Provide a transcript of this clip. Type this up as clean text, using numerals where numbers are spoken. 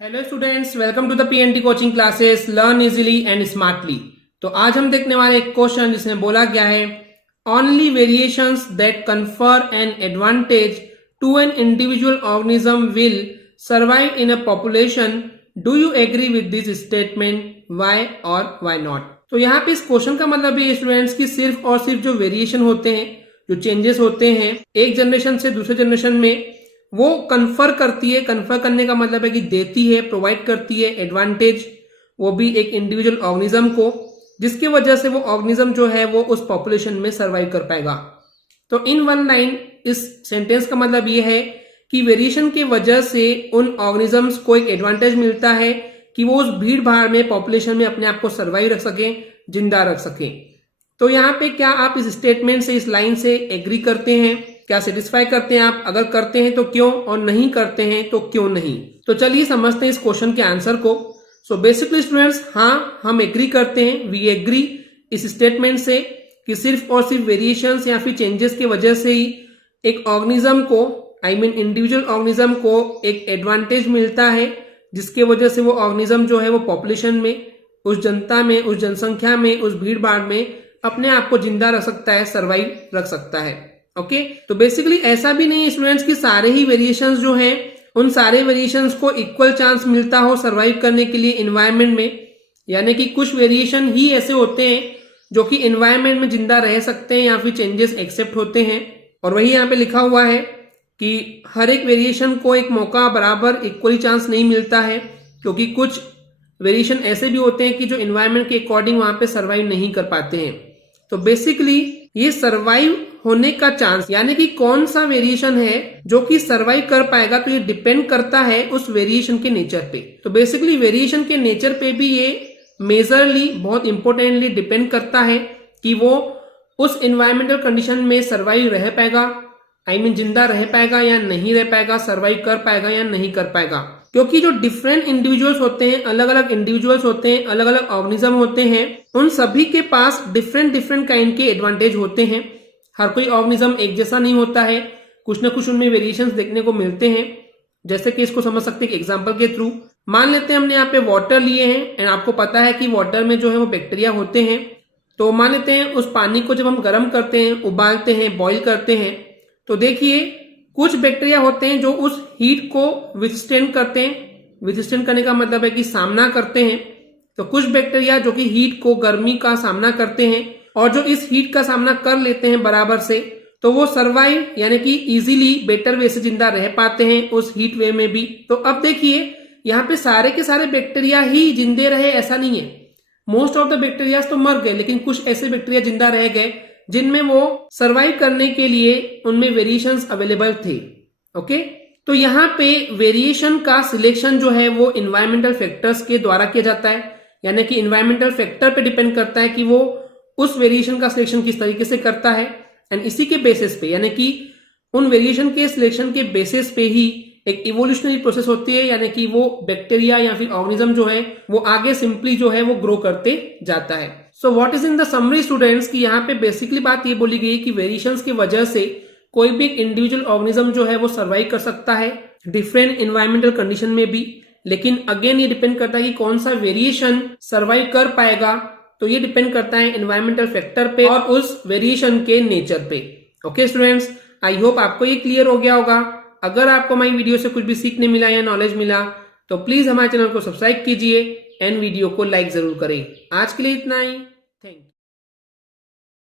Hello students, welcome to the PNT coaching classes learn easily and smartly. तो आज हम देखने वाले एक क्वेश्चन जिसमें बोला गया है only variations that confer an advantage to an individual organism will survive in a population. Do you agree with this statement? Why और व्हाई नॉट? तो यहाँ पे इस क्वेश्चन का मतलब है स्टूडेंट्स की सिर्फ और सिर्फ जो वेरिएशन होते हैं, जो चेंजेस होते हैं एक जनरेशन से दूसरे जनरेशन में, वो कन्फर करती है। कन्फर करने का मतलब है कि देती है, प्रोवाइड करती है एडवांटेज, वो भी एक इंडिविजुअल ऑर्गेनिज्म को, जिसकी वजह से वो ऑर्गेनिज्म जो है वो उस पॉपुलेशन में सरवाइव कर पाएगा। तो इन वन लाइन इस सेंटेंस का मतलब ये है कि वेरिएशन की वजह से उन ऑर्गेनिजम्स को एक एडवांटेज मिलता है कि वो उस भीड़ भाड़ में, पॉपुलेशन में अपने आप को सरवाइव रख सके, जिंदा रख सके। तो यहाँ पे क्या आप इस स्टेटमेंट से, इस लाइन से एग्री करते हैं? क्या सेटिस्फाई करते हैं आप? अगर करते हैं तो क्यों, और नहीं करते हैं तो क्यों नहीं? तो चलिए समझते हैं इस क्वेश्चन के आंसर को। सो बेसिकली स्टूडेंट्स, हाँ, हम एग्री करते हैं, वी एग्री इस स्टेटमेंट से कि सिर्फ और सिर्फ वेरिएशंस या फिर चेंजेस की वजह से ही एक ऑर्गेनिज्म को, इंडिविजुअल ऑर्गेनिज्म को एक एडवांटेज मिलता है, जिसके वजह से वो ऑर्गेनिज्म जो है वो पॉपुलेशन में, उस जनता में, उस जनसंख्या में, उस भीड़ भाड़ में अपने आप को जिंदा रख सकता है, सरवाइव रख सकता है। ओके, तो बेसिकली ऐसा भी नहीं है स्टूडेंट्स कि सारे ही वेरिएशंस जो हैं, उन सारे वेरिएशंस को इक्वल चांस मिलता हो सरवाइव करने के लिए एनवायरनमेंट में। यानी कि कुछ वेरिएशन ही ऐसे होते हैं जो कि एनवायरनमेंट में जिंदा रह सकते हैं या फिर चेंजेस एक्सेप्ट होते हैं। और वही यहाँ पे लिखा हुआ है कि हर एक वेरिएशन को एक मौका बराबर इक्वली चांस नहीं मिलता है, क्योंकि कुछ वेरिएशन ऐसे भी होते हैं कि जो एनवायरनमेंट के अकॉर्डिंग वहां पे सरवाइव नहीं कर पाते हैं। तो बेसिकली ये सरवाइव होने का चांस, यानी कि कौन सा वेरिएशन है जो कि सरवाइव कर पाएगा, तो ये डिपेंड करता है उस वेरिएशन के नेचर पे। तो बेसिकली वेरिएशन के नेचर पे भी ये मेजरली, बहुत इंपोर्टेंटली डिपेंड करता है कि वो उस एनवायरमेंटल कंडीशन में सरवाइव रह पाएगा, जिंदा रह पाएगा या नहीं रह पाएगा, सरवाइव कर पाएगा या नहीं कर पाएगा। क्योंकि जो डिफरेंट इंडिविजुअल्स होते हैं, अलग अलग इंडिविजुअल्स होते हैं, अलग अलग ऑर्गेनिज्म होते हैं, उन सभी के पास डिफरेंट डिफरेंट काइंड के एडवांटेज होते हैं। हर कोई ऑर्गेनिज्म एक जैसा नहीं होता है, कुछ ना कुछ उनमें वेरिएशंस देखने को मिलते हैं। जैसे कि इसको समझ सकते हैं एक एग्जांपल के थ्रू। मान लेते हैं हमने यहाँ पे वाटर लिए हैं एंड आपको पता है कि वाटर में जो है वो बैक्टीरिया होते हैं। तो मान लेते हैं उस पानी को जब हम गर्म करते हैं, उबालते हैं, बॉईल करते हैं, तो देखिए कुछ बैक्टीरिया होते हैं जो उस हीट को विथस्टैंड करते हैं। विथस्टैंड करने का मतलब है कि सामना करते हैं। तो कुछ बैक्टीरिया जो कि हीट को, गर्मी का सामना करते हैं, और जो इस हीट का सामना कर लेते हैं बराबर से, तो वो सरवाइव, यानी कि इजीली, बेटर वे से जिंदा रह पाते हैं उस हीट वे में भी। तो अब देखिए यहाँ पे सारे के सारे बैक्टीरिया ही जिंदे रहे ऐसा नहीं है। मोस्ट ऑफ द बैक्टीरिया तो मर गए, लेकिन कुछ ऐसे बैक्टीरिया जिंदा रह गए जिनमें वो सरवाइव करने के लिए उनमें वेरिएशंस अवेलेबल थे। ओके, तो यहाँ पे वेरिएशन का सिलेक्शन जो है वो इन्वायरमेंटल फैक्टर्स के द्वारा किया जाता है। यानी कि इन्वायरमेंटल फैक्टर पे डिपेंड करता है कि वो उस वेरिएशन का सिलेक्शन किस तरीके से करता है, एंड इसी के बेसिस पे, यानी कि उन वेरिएशन के सिलेक्शन के बेसिस पे ही एक इवोल्यूशनरी प्रोसेस होती है। यानी कि वो बैक्टीरिया या फिर ऑर्गेनिज्म जो है वो आगे सिंपली जो है वो ग्रो करते जाता है। So what is in the summary students, कि यहाँ पे बेसिकली बात ये बोली गई कि वेरिएशंस की वजह से कोई भी एक इंडिविजुअल ऑर्गेनिज्म जो है वो सर्वाइव कर सकता है डिफरेंट एनवायरमेंटल कंडीशन में भी। लेकिन अगेन ये डिपेंड करता है कि कौन सा वेरिएशन सर्वाइव कर पाएगा। तो ये डिपेंड करता है एनवायरमेंटल फैक्टर पे और उस वेरिएशन के नेचर पे। ओके स्टूडेंट्स, आई होप आपको ये क्लियर हो गया होगा। अगर आपको हमारी वीडियो से कुछ भी सीखने मिला या नॉलेज मिला तो प्लीज हमारे चैनल को सब्सक्राइब कीजिए एंड वीडियो को लाइक जरूर करें। आज के लिए इतना ही, थैंक यू।